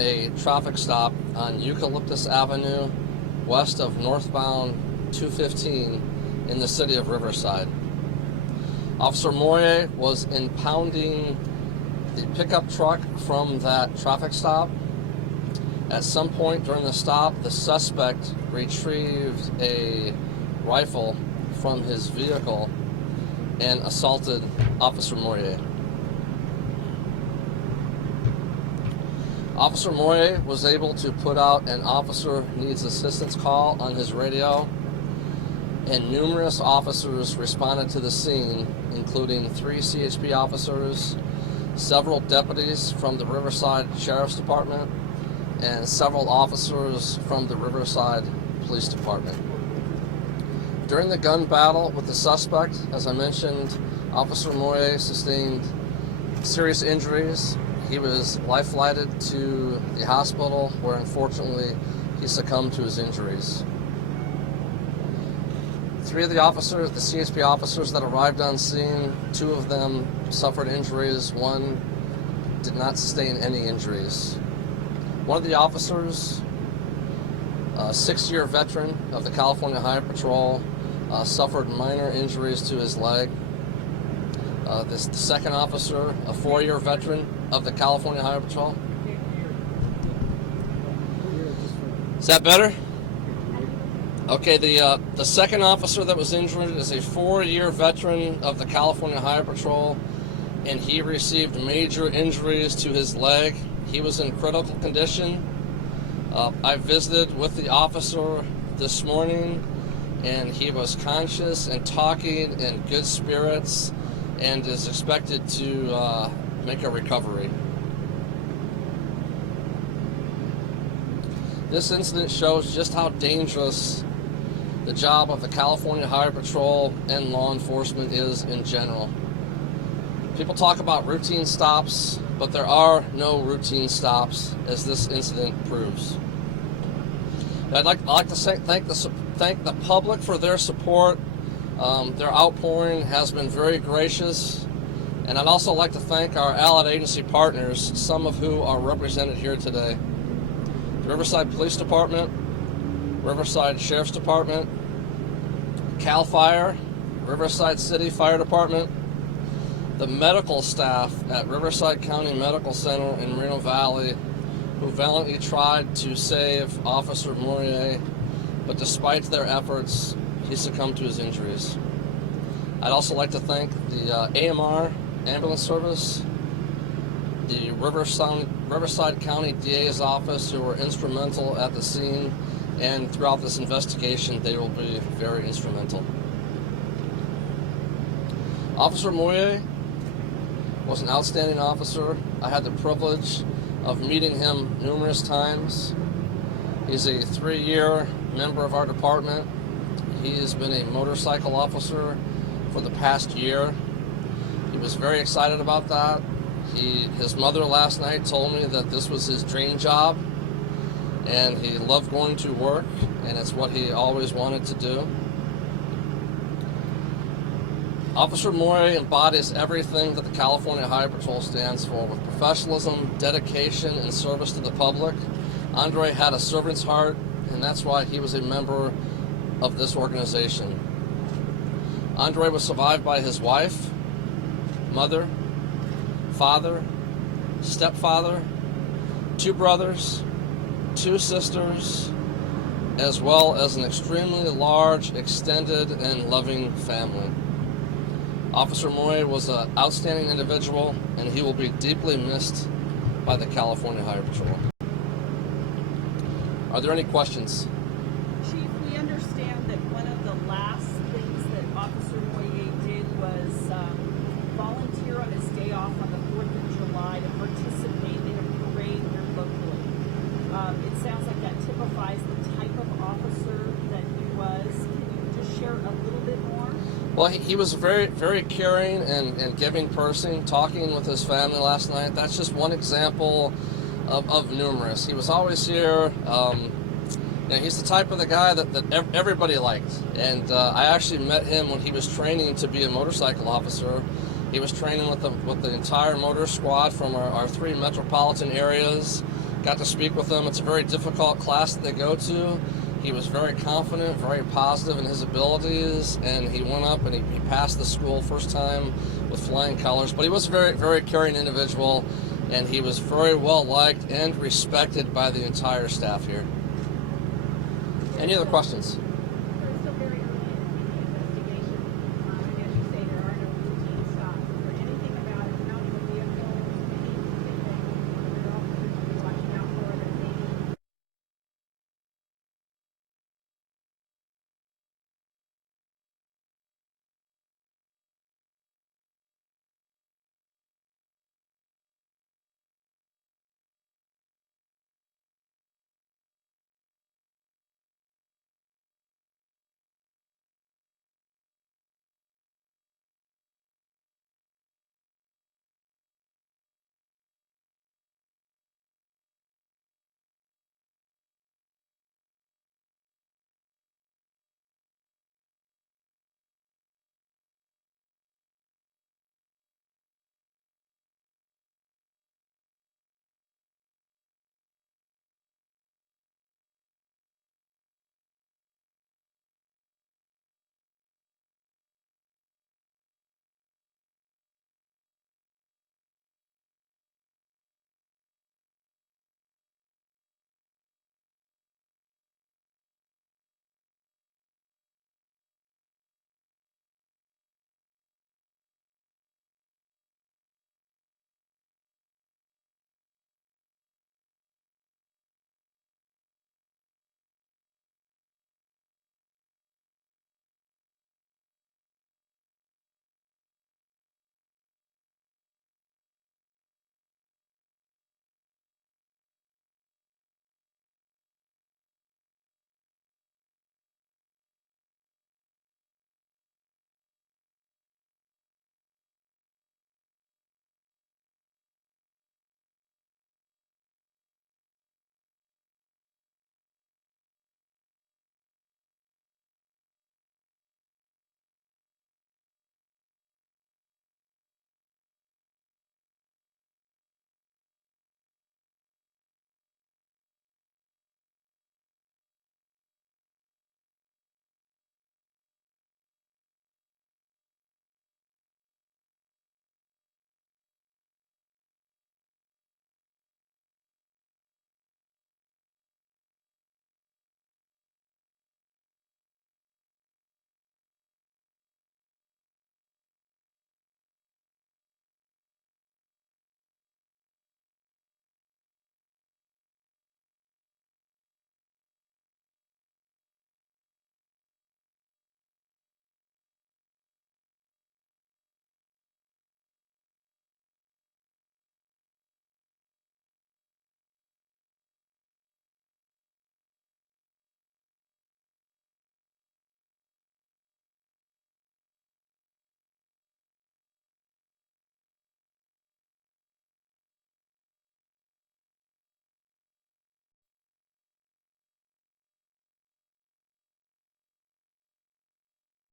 a traffic stop on Eucalyptus Avenue, west of northbound 215 in the city of Riverside. Officer Moyer was impounding the pickup truck from that traffic stop. At some point during the stop, the suspect retrieved a rifle from his vehicle and assaulted Officer Moyer. Officer Moyer was able to put out an officer needs assistance call on his radio, and numerous officers responded to the scene, including 3 CHP officers, several deputies from the Riverside Sheriff's Department, and several officers from the Riverside Police Department. During the gun battle with the suspect, as I mentioned, Officer Moyer sustained serious injuries. He was life-flighted to the hospital, where unfortunately he succumbed to his injuries. 3 of the CHP officers that arrived on scene, 2 of them suffered injuries, 1 did not sustain any injuries. One of the officers, a 6-year veteran of the California Highway Patrol, suffered minor injuries to his leg. The second officer, a 4-year veteran of the California Highway Patrol. Is that better? Okay, the second officer that was injured is a 4-year veteran of the California Highway Patrol, and he received major injuries to his leg. He was in critical condition. I visited with the officer this morning, and he was conscious and talking in good spirits, and is expected to make a recovery. This incident shows just how dangerous the job of the California Highway Patrol and law enforcement is in general. People talk about routine stops, but there are no routine stops, as this incident proves. I'd like to thank the public for their support. Their outpouring has been very gracious, and I'd also like to thank our allied agency partners, some of who are represented here today. The Riverside Police Department, Riverside Sheriff's Department, CAL FIRE, Riverside City Fire Department, the medical staff at Riverside County Medical Center in Moreno Valley, who valiantly tried to save Officer Moyer, but despite their efforts, he succumbed to his injuries. I'd also like to thank the AMR ambulance service, the Riverside County DA's office, who were instrumental at the scene, and throughout this investigation, they will be very instrumental. Officer Moyer was an outstanding officer. I had the privilege of meeting him numerous times. He's a 3-year member of our department. He has been a motorcycle officer for the past year. He was very excited about that. His mother last night told me that this was his dream job, and he loved going to work, and it's what he always wanted to do. Officer Moyer embodies everything that the California Highway Patrol stands for, with professionalism, dedication, and service to the public. Andre had a servant's heart, and that's why he was a member of this organization. Andre was survived by his wife, mother, father, stepfather, 2 brothers, 2 sisters, as well as an extremely large, extended, and loving family. Officer Moyer was an outstanding individual, and he will be deeply missed by the California Highway Patrol. Are there any questions? Chief, we understand that one of the last things that Officer Moyer did was volunteer on his day off on the 4th of July to participate in a parade here locally. It sounds like that typifies the type of officer that he was. Can you just share a little bit more? Well, he was a very, very caring and giving person, talking with his family last night. That's just one example of numerous. He was always here. He's the type of the guy that everybody liked. And I actually met him when he was training to be a motorcycle officer. He was training with the entire motor squad from our 3 metropolitan areas. Got to speak with him. It's a very difficult class that they go to. He was very confident, very positive in his abilities, and he went up and he passed the school first time with flying colors. But he was a very, very caring individual, and he was very well liked and respected by the entire staff here. Any other questions?